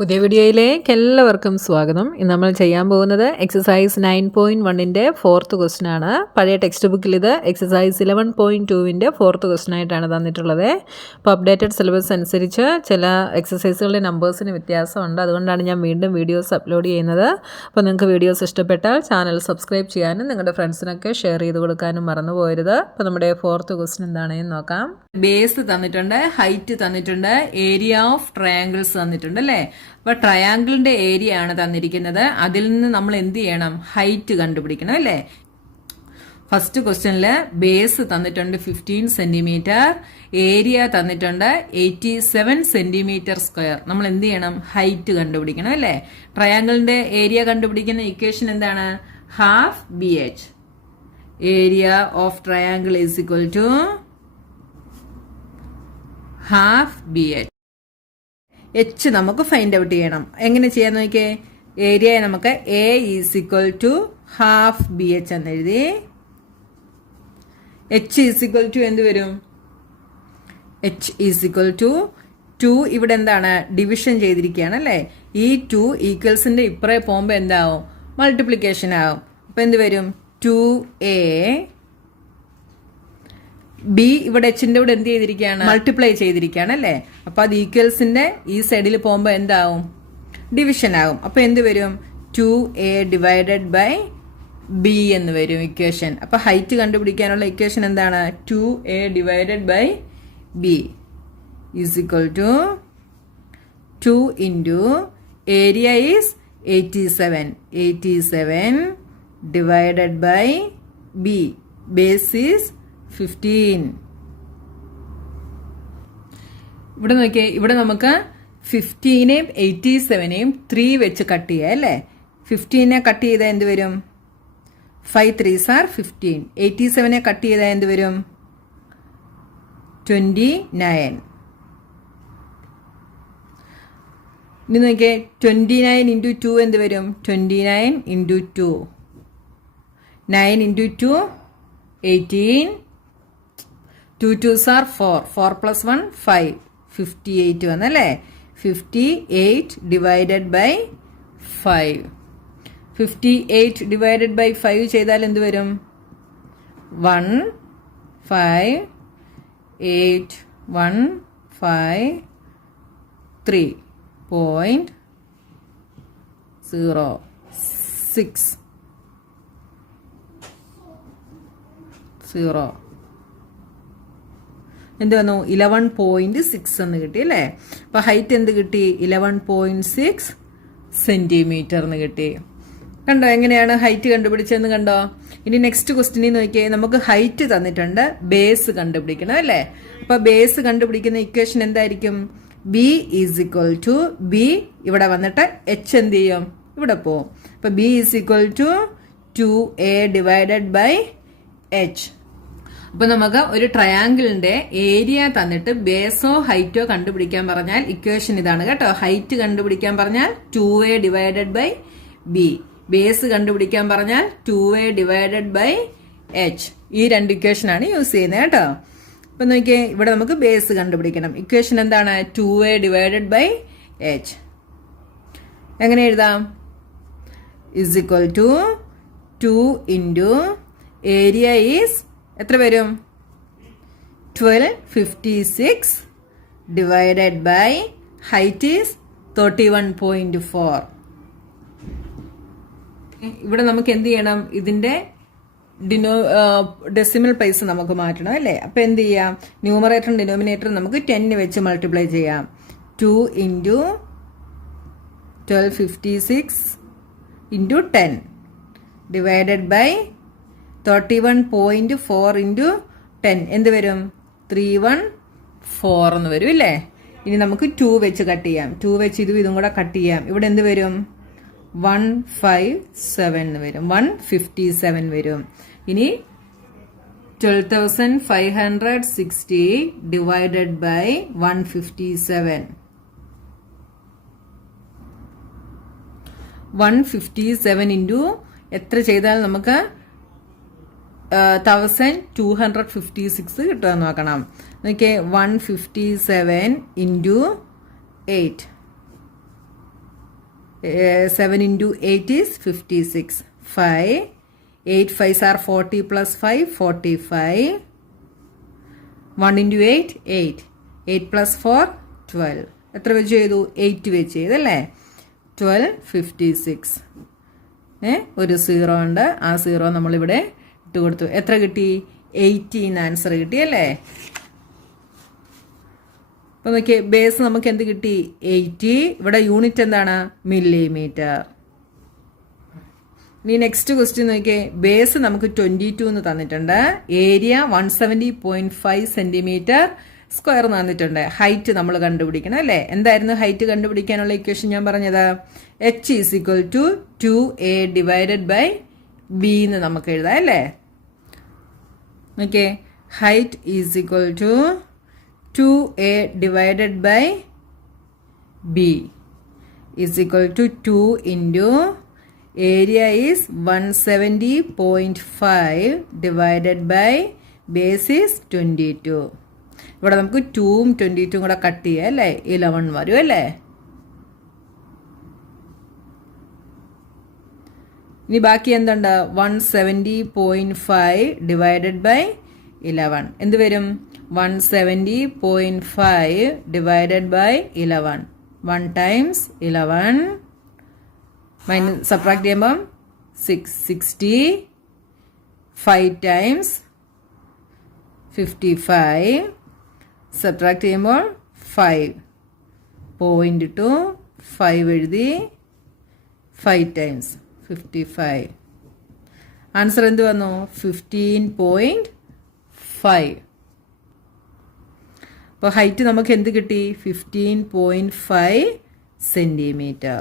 പുതിയ വീഡിയോയിലേക്ക് എല്ലാവർക്കും സ്വാഗതം. ഇന്ന് നമ്മൾ ചെയ്യാൻ പോകുന്നത് എക്സസൈസ് 9.1-ൻ്റെ 4th ക്വസ്റ്റ്യൻ ആണ്. പഴയ ടെക്സ്റ്റ് ബുക്കിൽ ഇത് എക്സസൈസ് 11.2-ൻ്റെ 4th ക്വസ്റ്റ്യൻ ആയിട്ടാണ് തന്നിട്ടുള്ളത്. അപ്പോൾ അപ്ഡേറ്റഡ് സിലബസ് അനുസരിച്ച് ചില എക്സസൈസുകളുടെ നമ്പേഴ്സിന് വ്യത്യാസമുണ്ട്. അതുകൊണ്ടാണ് ഞാൻ വീണ്ടും വീഡിയോസ് അപ്ലോഡ് ചെയ്യുന്നത്. അപ്പോൾ നിങ്ങൾക്ക് വീഡിയോസ് ഇഷ്ടപ്പെട്ടാൽ ചാനൽ സബ്സ്ക്രൈബ് ചെയ്യാനും നിങ്ങളുടെ ഫ്രണ്ട്സിനൊക്കെ ഷെയർ ചെയ്ത് കൊടുക്കാനും മറന്നു പോകരുത്. അപ്പോൾ നമ്മുടെ 4th ക്വസ്റ്റ്യൻ എന്താണെന്ന് നോക്കാം. ബേസ് തന്നിട്ടുണ്ട്, ഹൈറ്റ് തന്നിട്ടുണ്ട്, ഏരിയ ഓഫ് ട്രയാങ്കിൾസ് തന്നിട്ടുണ്ട് അല്ലേ. അപ്പോൾ ട്രയാങ്കിളിന്റെ ഏരിയ ആണ് തന്നിരിക്കുന്നത്. അതിൽ നിന്ന് നമ്മൾ എന്ത് ചെയ്യണം? ഹൈറ്റ് കണ്ടുപിടിക്കണം അല്ലേ. ഫസ്റ്റ് ക്വസ്റ്റ്യനിൽ ബേസ് തന്നിട്ടുണ്ട് 15 സെന്റിമീറ്റർ, ഏരിയ തന്നിട്ടുണ്ട് 87 സെന്റിമീറ്റർ സ്ക്വയർ. നമ്മൾ എന്ത് ചെയ്യണം? ഹൈറ്റ് കണ്ടുപിടിക്കണം അല്ലേ. ട്രയാങ്കിളിന്റെ ഏരിയ കണ്ടുപിടിക്കുന്ന ഇക്വേഷൻ എന്താണ്? Half BH. Area of triangle is equal to half BH. H നമുക്ക് ഫൈൻഡ് ഔട്ട് ചെയ്യണം. എങ്ങനെ ചെയ്യാൻ നോക്കിയേ? ഏരിയ നമുക്ക് A is equal to half BH എന്ന് എഴുതി. എച്ച് ഈസ് ഈക്വൽ ടു എന്ത് വരും? H is equal to 2. ഇവിടെ എന്താണ്? ഡിവിഷൻ ചെയ്തിരിക്കുകയാണ് അല്ലേ. ഈ 2 ഈക്വൽസിന്റെ ഇപ്പറേ പോകുമ്പോൾ എന്താവും? മൾട്ടിപ്ലിക്കേഷൻ ആവും. അപ്പൊ എന്ത് വരും? 2a. ബി ഇവിടെ എച്ചിന്റെ കൂടെ എന്ത് ചെയ്തിരിക്കുകയാണ്? മൾട്ടിപ്ലൈ ചെയ്തിരിക്കുകയാണ് അല്ലേ. അപ്പൊ അത് ഈക്വൽസിന്റെ ഈ സൈഡിൽ പോകുമ്പോൾ എന്താവും? ഡിവിഷൻ ആവും. അപ്പൊ എന്ത് വരും? 2a ഡിവൈഡഡ് ബൈ ബി എന്ന് വരും ഇക്വേഷൻ. അപ്പൊ ഹൈറ്റ് കണ്ടുപിടിക്കാനുള്ള ഇക്വേഷൻ എന്താണ്? 2a divided by B is equal to 2 into area is 87 divided by B, base is 15. ഇവിടെ നോക്കിയേ, ഇവിടെ നമുക്ക് 15നെയും 87നെയും 3 വെച്ച് കട്ട് ചെയ്യാം അല്ലേ. 15നെ കട്ട് ചെയ്താൽ എന്ത് വരും? 5 3s are 15. 87നെ കട്ട് ചെയ്താൽ എന്ത് വരും? 29. ഇനി നോക്കിയേ, 29 ഇൻറ്റു 2 എന്ത് വരും? 29 into 2. 9 into 2 18. 2 2s are 4. 4 plus 1 5. 58 വന്നല്ലേ. 58 ഡിവൈഡഡ് ബൈ 5. 58 ഡിവൈഡഡ് ബൈ 5 ചെയ്താൽ എന്ത് വരും? 1 5 8 1 5 3.06 0. എന്ത് വന്നു? 11.6 എന്ന് കിട്ടി അല്ലേ. അപ്പൊ ഹൈറ്റ് എന്ത് കിട്ടി? 11.6 സെന്റിമീറ്റർ എന്ന് കിട്ടി. കണ്ടോ എങ്ങനെയാണ് ഹൈറ്റ് കണ്ടുപിടിച്ചതെന്ന് കണ്ടോ. ഇനി നെക്സ്റ്റ് ക്വസ്റ്റ്യനിൽ നോക്കിയേ, നമുക്ക് ഹൈറ്റ് തന്നിട്ടുണ്ട്, ബേസ് കണ്ടുപിടിക്കണം അല്ലേ. അപ്പൊ ബേസ് കണ്ടുപിടിക്കുന്ന ഇക്വേഷൻ എന്തായിരിക്കും? B is equal to B, ഇവിടെ വന്നിട്ട് എച്ച് എന്ത് ചെയ്യും? ഇവിടെ പോവും. അപ്പൊ B is equal to 2a divided by H. അപ്പൊ നമുക്ക് ഒരു ട്രയാങ്കിളിന്റെ ഏരിയ തന്നിട്ട് ബേസോ ഹൈറ്റോ കണ്ടുപിടിക്കാൻ പറഞ്ഞാൽ ഇക്വേഷൻ ഇതാണ് കേട്ടോ. ഹൈറ്റ് കണ്ടുപിടിക്കാൻ പറഞ്ഞാൽ 2a divided by B, base കണ്ടുപിടിക്കാൻ പറഞ്ഞാൽ 2a ഡിവൈഡഡ് ബൈ എച്ച്. ഈ രണ്ട് ഇക്വേഷൻ ആണ് യൂസ് ചെയ്യുന്നത് കേട്ടോ. അപ്പൊ നോക്കിയേ, ഇവിടെ നമുക്ക് ബേസ് കണ്ടുപിടിക്കണം. ഇക്വേഷൻ എന്താണ്? 2a divided by H. എങ്ങനെ എഴുതാം? Is equal to 2 into area is എത്ര വരും? 1256 ഡിവൈഡഡ് ബൈ ഹൈറ്റ് ഈസ് 31.4. ഇവിടെ നമുക്ക് എന്ത് ചെയ്യണം? ഇതിന്റെ ഡെസിമൽ പ്ലേസ് നമുക്ക് മാറ്റണം അല്ലേ. അപ്പൊ എന്ത് ചെയ്യാം? ന്യൂമറേറ്ററും ഡിനോമിനേറ്ററും നമുക്ക് 10 വെച്ച് മൾട്ടിപ്ലൈ ചെയ്യാം. 2 into 1256 into 10 divided by 31.4 into 10 എന്ത് വരും? 314 എന്ന് വരും ഇല്ലേ. ഇനി നമുക്ക് 2 വെച്ച് കട്ട് ചെയ്യാം. 2 വെച്ച് ഇതും കൂടെ കട്ട് ചെയ്യാം. ഇവിടെ എന്ത് വരും? 157 എന്ന് വരും. 157 വരും. ഇനി 12,560 divided by 157. 157 into എത്ര ചെയ്താൽ നമുക്ക് 1256 കിട്ടുമെന്ന് നോക്കണം. നോക്കിയേ 157 into 8. 7 into 8 is 56. 5. 8 5s are 40 plus 5, 45. 1 into 8, 8. 8 plus 4, 12. എത്ര വെച്ച് ചെയ്തു? 8 വെച്ച് ചെയ്തല്ലേ? 1256. ഒരു 0 ഉണ്ട്. ആ 0 നമ്മളിവിടെ ഇട്ട് കൊടുത്തു. എത്ര കിട്ടി? 18 ആൻസർ കിട്ടി അല്ലേ? അപ്പോൾ നോക്കിയേ, ബേസ് നമുക്ക് എന്ത് കിട്ടി? 80. ഇവിടെ യൂണിറ്റ് എന്താണ്? മില്ലിമീറ്റർ. ഇനി നെക്സ്റ്റ് ക്വസ്റ്റ്യൻ നോക്കിയേ, ബേസ് നമുക്ക് 22 എന്ന് തന്നിട്ടുണ്ട്. ഏരിയ 170.5 സെൻറ്റിമീറ്റർ സ്ക്വയർ തന്നിട്ടുണ്ട്. ഹൈറ്റ് നമ്മൾ കണ്ടുപിടിക്കണം അല്ലേ? എന്തായിരുന്നു ഹൈറ്റ് കണ്ടുപിടിക്കാനുള്ള ഇക്വേഷൻ ഞാൻ പറഞ്ഞത്? h is equal to 2a divided by b എന്ന് നമുക്ക് എഴുതാം അല്ലേ? നോക്കിയേ, height is equal to 2a divided by b is equal to 2 into area is 170.5 divided by base is 22. ഇവിടെ നമുക്ക് 2ഉം 22ഉം കൂടെ കട്ട് ചെയ്യാം അല്ലേ? 11 വരും അല്ലേ? ഇനി ബാക്കി എന്തുണ്ട്? 170.5 ഡിവൈഡഡ് ബൈ 11 എന്ത് വരും? 170.5 divided by 11. 1 times 11 minus subtract ചെയ്യുമ്പം 660. 5 times 55 subtract ചെയ്യുമ്പോൾ 5. 0.2 5 എഴുതി 5 times 55. ആൻസർ എന്ത് വന്നു? 15.5. അപ്പോൾ ഹൈറ്റ് നമുക്ക് എന്ത് കിട്ടി? 15.5 സെൻറ്റിമീറ്റർ.